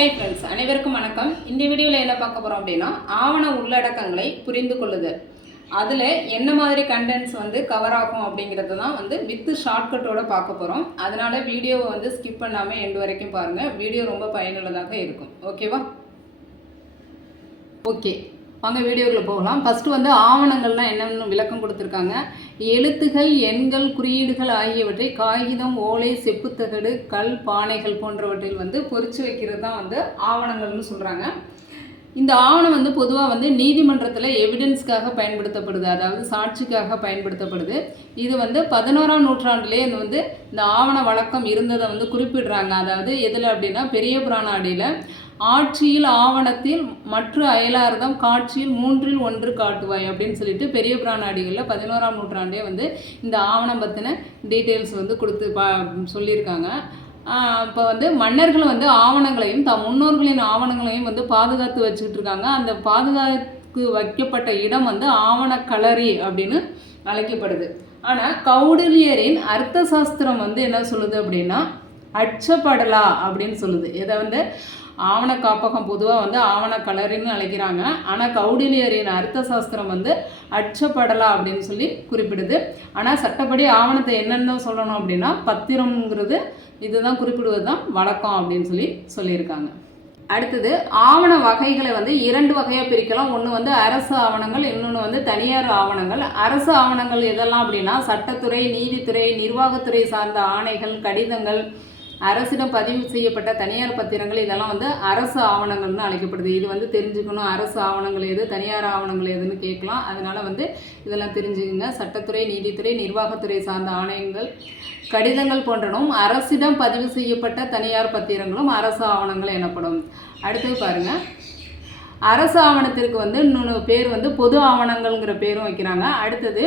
Hi friends அனைவருக்கும் வணக்கம். இந்த வீடியோவில் என்ன பார்க்க போகிறோம் அப்படின்னா ஆவண உள்ளடக்கங்களை புரிந்து கொள்ளுதல் அதில் என்ன மாதிரி கண்டென்ட்ஸ் வந்து கவர் ஆகும் அப்படிங்கிறது தான் வந்து வித்து ஷார்ட்கட்டோட பார்க்க போகிறோம் அதனால் வீடியோவை வந்து ஸ்கிப் பண்ணாமல் எண்டு வரைக்கும் பாருங்கள் வீடியோ ரொம்ப பயனுள்ளதாக இருக்கும். ஓகேவா ஓகே வாங்க வீடியோக்கில் போகலாம். ஃபஸ்ட்டு வந்து ஆவணங்கள்லாம் என்னென்னு விளக்கம் கொடுத்துருக்காங்க. எழுத்துகள் எண்கள் குறியீடுகள் ஆகியவற்றை காகிதம் ஓலை செப்புத்தகடு கல் பானைகள் போன்றவற்றில் வந்து பொறிச்சு வைக்கிறது தான் வந்து ஆவணங்கள்னு சொல்கிறாங்க இந்த ஆவணம் வந்து பொதுவாக வந்து நீதிமன்றத்தில் எவிடன்ஸ்க்காக பயன்படுத்தப்படுது. அதாவது சாட்சிக்காக பயன்படுத்தப்படுது. இது வந்து பதினோராம் நூற்றாண்டுலேயே இது வந்து இந்த ஆவண வழக்கம் இருந்ததை வந்து குறிப்பிடுறாங்க. அதாவது எதில் அப்படின்னா பெரிய புராண அடியில் ஆட்சியில் ஆவணத்தில் மற்ற அயலார்தம் காட்சியில் மூன்றில் ஒன்று காட்டுவாய் அப்படின்னு சொல்லிட்டு பெரிய புராணாடிகளில் பதினோராம் நூற்றாண்டே வந்து இந்த ஆவணம் பற்றின டீட்டெயில்ஸ் வந்து கொடுத்து பா சொல்லியிருக்காங்க. இப்போ வந்து மன்னர்கள் வந்து ஆவணங்களையும் தம் முன்னோர்களின் ஆவணங்களையும் வந்து பாதுகாத்து வச்சுக்கிட்டு இருக்காங்க அந்த பாதுகாத்து வைக்கப்பட்ட இடம் வந்து ஆவணக்களரி அப்படின்னு அழைக்கப்படுது. ஆனால் கௌடில்யரின் அர்த்த சாஸ்திரம் வந்து என்ன சொல்லுது அப்படின்னா அச்சப்படலா அப்படின்னு சொல்லுது. இதை வந்து ஆவண காப்பகம் பொதுவாக வந்து ஆவண கலரின்னு அழைக்கிறாங்க. ஆனால் கௌடிலியரின் அர்த்த சாஸ்திரம் வந்து அச்சப்படலா அப்படின்னு சொல்லி குறிப்பிடுது. ஆனால் சட்டப்படி ஆவணத்தை என்னென்ன சொல்லணும் அப்படின்னா பத்திரம்ங்கிறது இதுதான் குறிப்பிடுவது தான் வழக்கம் அப்படின்னு சொல்லி சொல்லியிருக்காங்க. அடுத்தது ஆவண வகைகளை வந்து இரண்டு வகையாக பிரிக்கலாம். ஒன்று வந்து அரசு ஆவணங்கள் இன்னொன்று வந்து தனியார் ஆவணங்கள். அரசு ஆவணங்கள் எதெல்லாம் அப்படின்னா சட்டத்துறை நீதித்துறை நிர்வாகத்துறை சார்ந்த ஆணைகள் கடிதங்கள் அரசிடம் பதிவு செய்யப்பட்ட தனியார் பத்திரங்கள் இதெல்லாம் வந்து அரசு ஆவணங்கள்னு அழைக்கப்படுது. இது வந்து தெரிஞ்சுக்கணும் அரசு ஆவணங்கள் எது தனியார் ஆவணங்கள் எதுன்னு கேட்கலாம். அதனால வந்து இதெல்லாம் தெரிஞ்சுக்கங்க. சட்டத்துறை நீதித்துறை நிர்வாகத்துறை சார்ந்த ஆணையங்கள் கடிதங்கள் போன்றனும் அரசிடம் பதிவு செய்யப்பட்ட தனியார் பத்திரங்களும் அரசு ஆவணங்கள் எனப்படும். அடுத்தது பாருங்க. அரசு ஆவணத்திற்கு வந்து இன்னொன்று பேர் வந்து பொது ஆவணங்கள்ங்கிற பேரும் வைக்கிறாங்க. அடுத்தது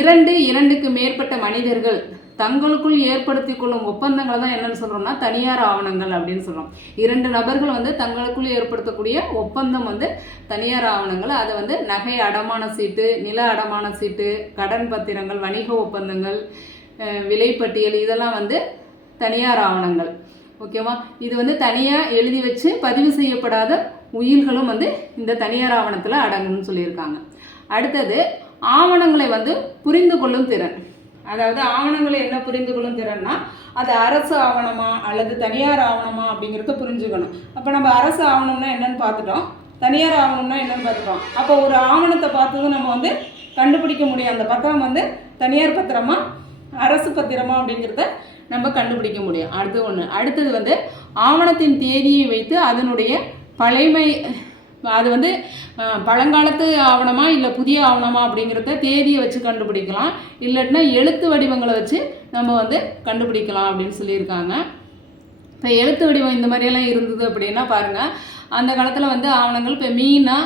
இரண்டு இரண்டுக்கு மேற்பட்ட மனிதர்கள் தங்களுக்குள் ஏற்படுத்தி கொள்ளும் ஒப்பந்தங்களை தான் என்னன்னு சொல்கிறோம்னா தனியார் ஆவணங்கள் அப்படின்னு சொல்கிறோம் இரண்டு நபர்கள் வந்து தங்களுக்குள் ஏற்படுத்தக்கூடிய ஒப்பந்தம் வந்து தனியார் ஆவணங்கள். அதை வந்து நகை அடமான சீட்டு நில அடமான சீட்டு கடன் பத்திரங்கள் வணிக ஒப்பந்தங்கள் விலைப்பட்டியல் இதெல்லாம் வந்து தனியார் ஆவணங்கள். ஓகேவா இது வந்து தனியாக எழுதி வச்சு பதிவு செய்யப்படாத உயிர்களும் வந்து இந்த தனியார் ஆவணத்தில் அடங்கும்னு சொல்லியிருக்காங்க. அடுத்தது ஆவணங்களை வந்து புரிந்து கொள்ளும் திறன். அதாவது ஆவணங்களை என்ன புரிந்து கொள்ளும் திறன்னா அது அரசு ஆவணமா அல்லது தனியார் ஆவணமா அப்படிங்கிறத புரிஞ்சுக்கணும். அப்போ நம்ம அரசு ஆவணம்னா என்னன்னு பார்த்துட்டோம். தனியார் ஆவணம்னா என்னன்னு பார்த்துட்டோம். அப்போ ஒரு ஆவணத்தை பார்த்ததும் நம்ம வந்து கண்டுபிடிக்க முடியும். அந்த பத்திரம் வந்து தனியார் பத்திரமா அரசு பத்திரமா அப்படிங்கிறத நம்ம கண்டுபிடிக்க முடியும். அடுத்து ஒன்று அடுத்தது வந்து ஆவணத்தின் தேதியை வைத்து அதனுடைய பழைமை அது வந்து பழங்காலத்து ஆவணமா இல்லை புதிய ஆவணமா அப்படிங்கிறத தேதியை வச்சு கண்டுபிடிக்கலாம். இல்லைன்னா எழுத்து வடிவங்களை வச்சு நம்ம வந்து கண்டுபிடிக்கலாம் அப்படின்னு சொல்லியிருக்காங்க. இப்போ எழுத்து வடிவம் இந்த மாதிரியெல்லாம் இருந்தது அப்படின்னா பாருங்கள் அந்த காலத்தில் வந்து ஆவணங்கள் இப்போ மீனா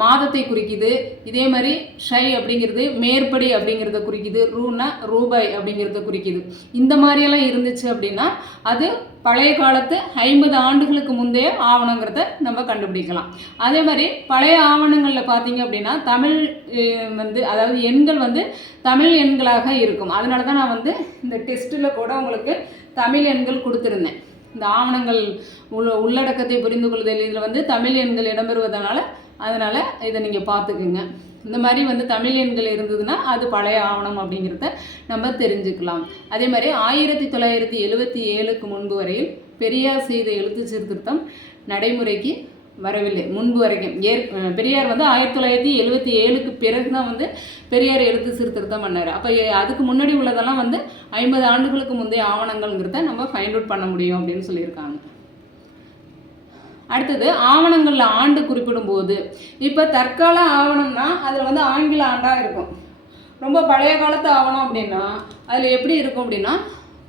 மாதத்தை குறிக்குது. இதே மாதிரி ஷை அப்படிங்கிறது மேற்படி அப்படிங்கிறத குறிக்குது. ரூனா ரூபாய் அப்படிங்கிறத குறிக்குது. இந்த மாதிரியெல்லாம் இருந்துச்சு அப்படின்னா அது பழைய காலத்து ஐம்பது ஆண்டுகளுக்கு முந்தைய ஆவணங்கிறத நம்ம கண்டுபிடிக்கலாம். அதே மாதிரி பழைய ஆவணங்களில் பார்த்தீங்க அப்படின்னா தமிழ் வந்து அதாவது எண்கள் வந்து தமிழ் எண்களாக இருக்கும். அதனால தான் நான் வந்து இந்த டெஸ்ட்டில் கூட உங்களுக்கு தமிழ் எண்கள் கொடுத்துருந்தேன். இந்த ஆவணங்கள் உள்ள உள்ளடக்கத்தை புரிந்து கொள்வதில் இதில் வந்து தமிழ் எண்கள் இடம்பெறுவதனால அதனால் இதை நீங்கள் பார்த்துக்குங்க. இந்த மாதிரி வந்து தமிழ் எண்கள் இருந்ததுன்னா அது பழைய ஆவணம் அப்படிங்கிறத நம்ம தெரிஞ்சுக்கலாம். அதே மாதிரி ஆயிரத்தி தொள்ளாயிரத்தி எழுபத்தி ஏழுக்கு முன்பு வரையில் பெரியார் செய்த எழுத்து சீர்திருத்தம் நடைமுறைக்கு வரவில்லை. முன்பு வரைக்கும். ஏற் பெரியார் வந்து ஆயிரத்தி தொள்ளாயிரத்தி எழுபத்தி ஏழுக்கு பிறகு தான் வந்து பெரியார் எழுத்து சீர்திருத்தம் பண்ணார். அப்போ அதுக்கு முன்னாடி உள்ளதெல்லாம் வந்து ஐம்பது ஆண்டுகளுக்கு முந்தைய ஆவணங்கள்ங்கிறத நம்ம ஃபைண்ட் அவுட் பண்ண முடியும் அப்படின்னு சொல்லியிருக்காங்க. அடுத்தது ஆவணங்களில் ஆண்டு குறிப்பிடும்போது. இப்போ தற்கால ஆவணம்னா அதில் வந்து ஆங்கில ஆண்டாக இருக்கும். ரொம்ப பழைய காலத்து ஆவணம் அப்படின்னா அதில் எப்படி இருக்கும் அப்படின்னா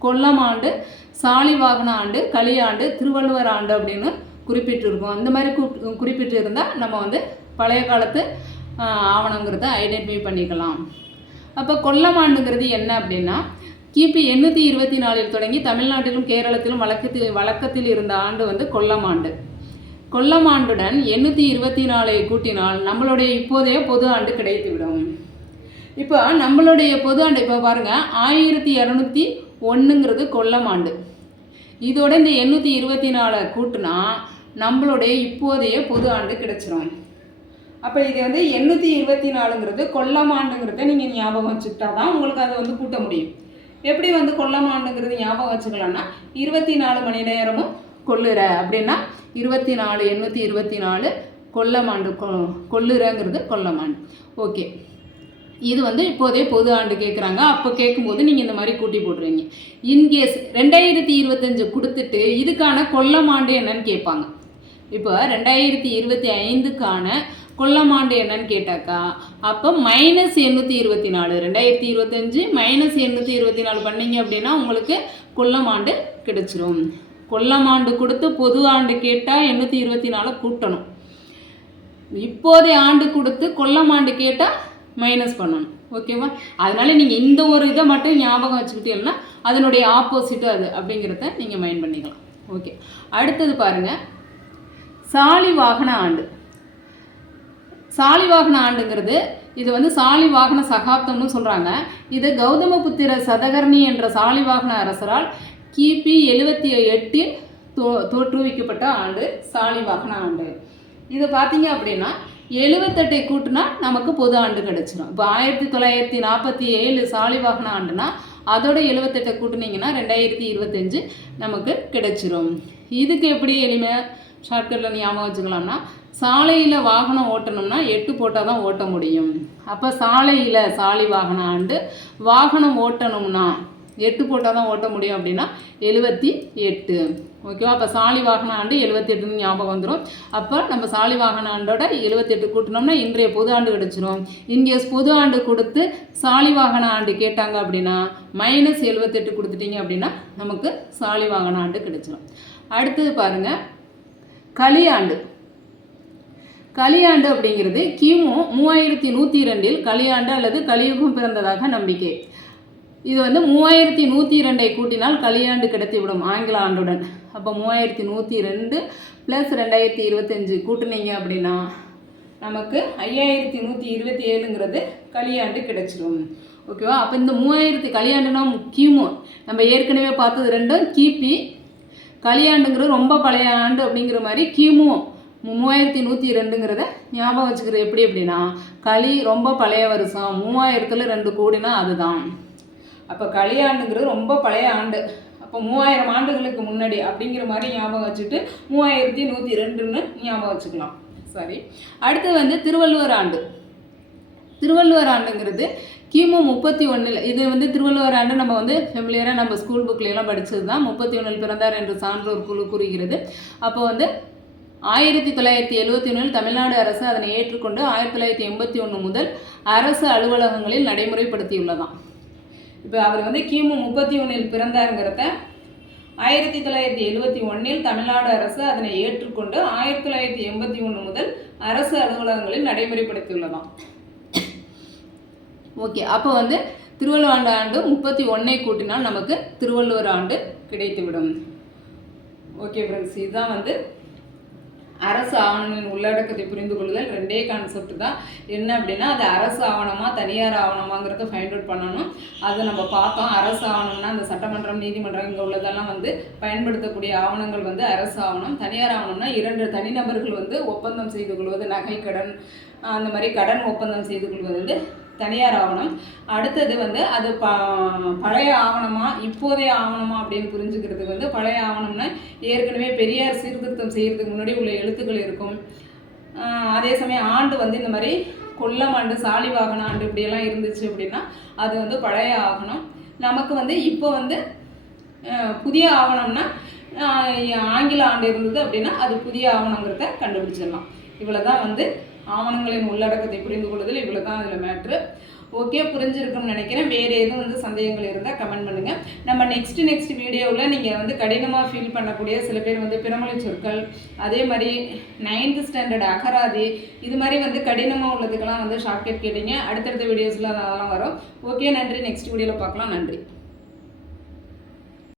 கொல்லம் ஆண்டு சாலிவாகன ஆண்டு களியாண்டு திருவள்ளுவர் ஆண்டு அப்படின்னு குறிப்பிட்டிருக்கும். அந்த மாதிரி குறி குறிப்பிட்டு இருந்தால் நம்ம வந்து பழைய காலத்து ஆவணங்கிறத ஐடென்டிஃபை பண்ணிக்கலாம். அப்போ கொல்லமாண்டுங்கிறது என்ன அப்படின்னா கிபி எண்ணூற்றி இருபத்தி நாலில் தொடங்கி தமிழ்நாட்டிலும் கேரளத்திலும் வழக்கத்தில் வழக்கத்தில் இருந்த ஆண்டு வந்து கொல்லமாண்டு. கொல்லமாண்டுடன் கொல்லம் ஆண்டுடன் எண்ணூற்றி இருபத்தி நாலை கூட்டினால் நம்மளுடைய இப்போதைய பொது ஆண்டு கிடைத்துவிடும். இப்போ நம்மளுடைய பொது ஆண்டு இப்போ பாருங்கள் ஆயிரத்தி இரநூத்தி ஒன்றுங்கிறது கொல்லம் ஆண்டு இதோட இந்த எண்ணூற்றி இருபத்தி நாலை கூட்டினா நம்மளுடைய இப்போதைய பொது ஆண்டு கிடைச்சிரும். அப்போ இது வந்து எண்ணூற்றி இருபத்தி நாலுங்கிறது கொல்லம் ஆண்டுங்கிறத நீங்கள் ஞாபகம் வச்சுக்கிட்டா தான் உங்களுக்கு அதை வந்து கூட்ட முடியும். எப்படி வந்து கொல்லம் ஆண்டுங்கிறது ஞாபகம் வச்சுக்கலாம்னா இருபத்தி நாலு மணி நேரமும் கொள்ளுற அப்படின்னா இருபத்தி நாலு எண்ணூற்றி இருபத்தி நாலு கொல்லமாண்டு கொ கொள்ளுறங்கிறது கொல்லமாண்டு ஓகே. இது வந்து இப்போதே பொது ஆண்டு கேட்குறாங்க அப்போ கேட்கும்போது நீங்கள் இந்த மாதிரி கூட்டி போட்டுருவீங்க இன்கேஸ் ரெண்டாயிரத்தி இருபத்தஞ்சு கொடுத்துட்டு இதுக்கான கொல்லமாண்டு என்னன்னு கேட்பாங்க இப்போ ரெண்டாயிரத்தி இருபத்தி ஐந்துக்கான கொல்லமாண்டு என்னன்னு கேட்டாக்கா அப்போ மைனஸ் எண்ணூற்றி இருபத்தி நாலு ரெண்டாயிரத்தி இருபத்தஞ்சு மைனஸ் எண்ணூற்றி இருபத்தி நாலு பண்ணீங்க அப்படின்னா உங்களுக்கு கொல்லமாண்டு கிடைச்சிரும். கொல்லமாண்டு கொடுத்து பொது ஆண்டு கேட்டால் எண்ணூற்றி இருபத்தி நாலு கூட்டணும். இப்போதைய ஆண்டு கொடுத்து கொல்லம் ஆண்டு கேட்டால் மைனஸ் பண்ணணும். ஓகேவா அதனால நீங்கள் இந்த ஒரு இதை மட்டும் ஞாபகம் வச்சுக்கிட்டீங்கன்னா அதனுடைய ஆப்போசிட்டு அது அப்படிங்கிறத நீங்கள் மைண்ட் பண்ணிக்கலாம். ஓகே அடுத்தது பாருங்கள் சாலி வாகன ஆண்டு. சாலி வாகன ஆண்டுங்கிறது இது வந்து சாலி வாகன சகாப்தம்னு சொல்கிறாங்க இது கௌதமபுத்திர சதகர்ணி என்ற சாலி வாகன அரசரால் கிபி எழுவத்தி எட்டில் தோ தோற்றுவிக்கப்பட்ட ஆண்டு சாலி வாகன ஆண்டு. இது பார்த்தீங்க அப்படின்னா எழுபத்தெட்டை கூட்டினா நமக்கு பொது ஆண்டு கிடச்சிரும். இப்போ ஆயிரத்தி தொள்ளாயிரத்தி நாற்பத்தி ஏழு சாலிவாகன ஆண்டுனா அதோட எழுபத்தெட்டை கூட்டினீங்கன்னா ரெண்டாயிரத்தி இருபத்தஞ்சு நமக்கு கிடைச்சிரும். இதுக்கு எப்படி எளிமையாக ஷார்ட்கட்டில் ஞாபகம் வச்சுக்கலாம்னா சாலையில் வாகனம் ஓட்டணும்னா எட்டு போட்டால் தான் ஓட்ட முடியும். அப்போ சாலையில் சாலை வாகன ஆண்டு வாகனம் ஓட்டணும்னா எட்டு போட்டால் தான் ஓட்ட முடியும் அப்படின்னா எழுபத்தி எட்டு. ஓகேவா? அப்போ சாலி வாகன ஆண்டு எழுபத்தி எட்டுன்னு ஞாபகம் வந்துடும் அப்போ நம்ம சாலி வாகன ஆண்டோட எழுபத்தெட்டு கூட்டினோம்னா இன்றைய பொது ஆண்டு கிடச்சிரும். இன்கேஸ் பொது ஆண்டு கொடுத்து சாலி வாகன ஆண்டு கேட்டாங்க அப்படின்னா மைனஸ் எழுபத்தெட்டு கொடுத்துட்டீங்க அப்படின்னா நமக்கு சாலி வாகன ஆண்டு கிடச்சிரும். அடுத்தது பாருங்கள் களியாண்டு. களியாண்டு அப்படிங்கிறது கிமு மூவாயிரத்தி நூற்றி ரெண்டில் களியாண்டு அல்லது கலியுகம் பிறந்ததாக நம்பிக்கை. இது வந்து மூவாயிரத்தி நூற்றி ரெண்டை கூட்டினால் களியாண்டு கிடைத்துவிடும் ஆங்கில ஆண்டுடன். அப்போ மூவாயிரத்தி நூற்றி ரெண்டு ப்ளஸ் ரெண்டாயிரத்தி இருபத்தஞ்சி கூட்டினீங்க அப்படின்னா நமக்கு ஐயாயிரத்தி நூற்றி இருபத்தி ஏழுங்கிறது களியாண்டு கிடைச்சிடும் ஓகேவா அப்போ இந்த மூவாயிரத்தி கலியாண்டுனா கிமு நம்ம ஏற்கனவே பார்த்தது ரெண்டும் கிபி. களியாண்டுங்கிறது ரொம்ப பழைய ஆண்டு அப்படிங்கிற மாதிரி கிமு. மூவாயிரத்தி நூற்றி ரெண்டுங்கிறத ஞாபகம் வச்சுக்கிறது எப்படி அப்படின்னா களி ரொம்ப பழைய வருஷம். மூவாயிரத்தில் ரெண்டு கூடினா அதுதான். அப்போ கலியாண்டுங்கிறது ரொம்ப பழைய ஆண்டு. அப்போ மூவாயிரம் ஆண்டுகளுக்கு முன்னாடி அப்படிங்கிற மாதிரி ஞாபகம் வச்சுட்டு மூவாயிரத்தி நூற்றி ரெண்டுன்னு ஞாபகம் வச்சுக்கலாம். சரி. அடுத்து வந்து திருவள்ளுவர் ஆண்டு. திருவள்ளுவர் ஆண்டுங்கிறது கிமு முப்பத்தி ஒன்றில் இது வந்து திருவள்ளுவர் ஆண்டு நம்ம வந்து ஃபெமிலியராக நம்ம ஸ்கூல் புக்லாம் படித்தது தான் முப்பத்தி ஒன்றில் பிறந்தார் என்று சான்றோர் குழு கூறுகிறது. அப்போ வந்து ஆயிரத்தி தொள்ளாயிரத்தி எழுவத்தி ஒன்றில் தமிழ்நாடு அரசு அதனை ஏற்றுக்கொண்டு ஆயிரத்தி தொள்ளாயிரத்தி எண்பத்தி ஒன்று முதல் அரசு அலுவலகங்களில் நடைமுறைப்படுத்தியுள்ளதாம். இப்போ அவர் வந்து கிமு முப்பத்தி ஒன்றில் பிறந்தாருங்கிறத ஆயிரத்தி தொள்ளாயிரத்தி எழுபத்தி ஒன்றில் தமிழ்நாடு அரசு அதனை ஏற்றுக்கொண்டு ஆயிரத்தி தொள்ளாயிரத்தி எண்பத்தி ஒன்று முதல் அரசு அலுவலகங்களில் நடைமுறைப்படுத்தியுள்ளதாம். ஓகே அப்போ வந்து திருவள்ளுவாண்டு ஆண்டு முப்பத்தி ஒன்றை கூட்டினால் நமக்கு திருவள்ளுவர் ஆண்டு கிடைத்துவிடும். ஓகே ஃப்ரெண்ட்ஸ் இதுதான் வந்து அரசு ஆவணங்களின் உள்ளடக்கத்தை புரிந்து கொள்ளுதல் ரெண்டே கான்செப்ட் தான். என்ன அப்படின்னா அது அரசு ஆவணமாக தனியார் ஆவணமாங்கிறத ஃபைண்ட் அவுட் பண்ணணும். அதை நம்ம பார்த்தோம். அரசு ஆவணம்னா அந்த சட்டமன்றம் நீதிமன்றம் இங்கே உள்ளதெல்லாம் வந்து பயன்படுத்தக்கூடிய ஆவணங்கள் வந்து அரசு ஆவணம். தனியார் ஆவணம்னா இரண்டு தனிநபர்கள் வந்து ஒப்பந்தம் செய்து கொள்வது நகை கடன் அந்த மாதிரி கடன் ஒப்பந்தம் செய்து கொள்வது வந்து தனியார் ஆவணம். அடுத்தது வந்து அது ப பழைய ஆவணமா இப்போதைய ஆவணமா அப்படின்னு புரிஞ்சுக்கிறதுக்கு வந்து பழைய ஆவணம்னா ஏற்கனவே பெரியார் சீர்திருத்தம் செய்கிறதுக்கு முன்னாடி உள்ள எழுத்துக்கள் இருக்கும். அதே சமயம் ஆண்டு வந்து இந்த மாதிரி கொல்லம் ஆண்டு சாலிவாகன ஆண்டு இப்படியெல்லாம் இருந்துச்சு அப்படின்னா அது வந்து பழைய ஆவணம். நமக்கு வந்து இப்போ வந்து புதிய ஆவணம்னா ஆங்கில ஆண்டு இருந்தது அப்படின்னா அது புதிய ஆவணங்கிறத கண்டுபிடிச்சிடலாம். இவ்வளோ தான் வந்து ஆவணங்களின் உள்ளடக்கத்தை புரிந்து கொள்வதில் இவ்வளோ தான் அதில் மேட்ரு ஓகே புரிஞ்சிருக்கும்னு நினைக்கிறேன். வேறு எதுவும் வந்து சந்தேகங்கள் இருந்தால் கமெண்ட் பண்ணுங்கள் நம்ம நெக்ஸ்ட் நெக்ஸ்ட் வீடியோவில் நீங்கள் வந்து கடினமாக ஃபீல் பண்ணக்கூடிய சில பேர் வந்து பிறமொழி சொற்கள் அதே மாதிரி நைன்த் ஸ்டாண்டர்ட் அகராதி இது மாதிரி வந்து கடினமாக உள்ளதுக்கெல்லாம் வந்து ஷார்ட்கட் கேட்டீங்க. அடுத்தடுத்த வீடியோஸில் அதெல்லாம் வரும். ஓகே நன்றி. நெக்ஸ்ட் வீடியோவில் பார்க்கலாம். நன்றி.